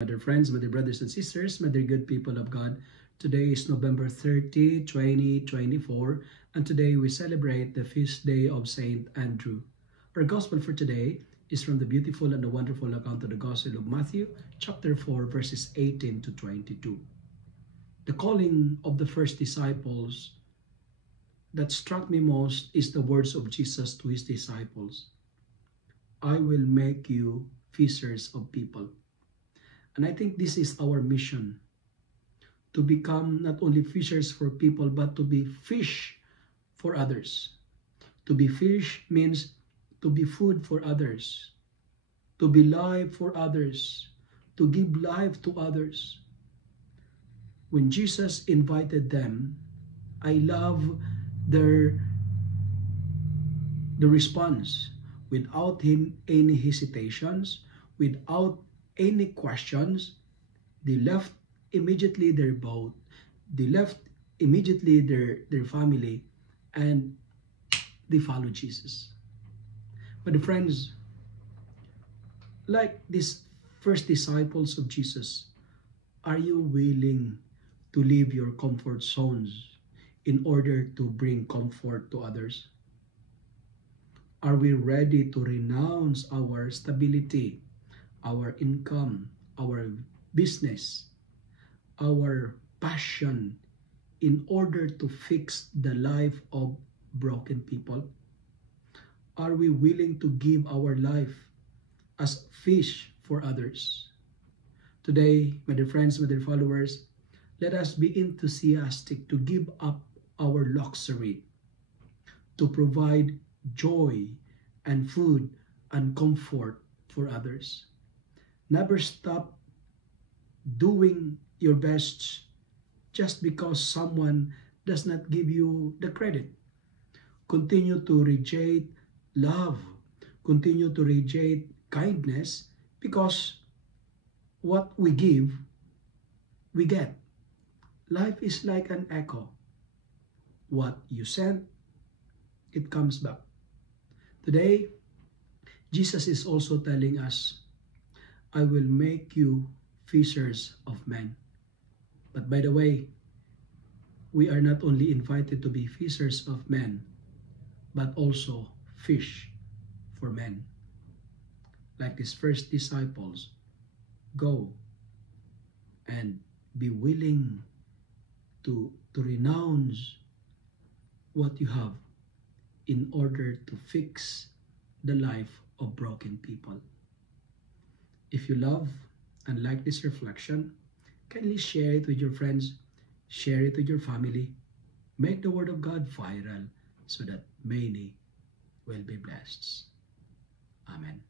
My dear friends, my dear brothers and sisters, my dear good people of God, today is November 30, 2024, and today we celebrate the feast day of Saint Andrew. Our gospel for today is from the beautiful and the wonderful account of the Gospel of Matthew, chapter 4, verses 18 to 22. The calling of the first disciples that struck me most is the words of Jesus to his disciples. I will make you fishers of people. And I think this is our mission, to become not only fishers for people, but to be fish for others. To be fish means to be food for others, to be life for others, to give life to others. When Jesus invited them, I love the response without any hesitations, without any questions. They left immediately their boat, they left immediately their family, and they followed Jesus. But friends, like these first disciples of Jesus, are you willing to leave your comfort zones in order to bring comfort to others? Are we ready to renounce our stability, our income, our business, our passion in order to fix the life of broken people? Are we willing to give our life as fish for others? Today, my dear friends, my dear followers, let us be enthusiastic to give up our luxury, to provide joy and food and comfort for others. Never stop doing your best just because someone does not give you the credit. Continue to radiate love. Continue to radiate kindness, because what we give, we get. Life is like an echo. What you send, it comes back. Today, Jesus is also telling us, I will make you fishers of men. But by the way, we are not only invited to be fishers of men, but also fish for men. Like these first disciples, go and be willing to renounce what you have in order to fix the life of broken people. If you love and like this reflection, kindly share it with your friends, share it with your family, make the Word of God viral so that many will be blessed. Amen.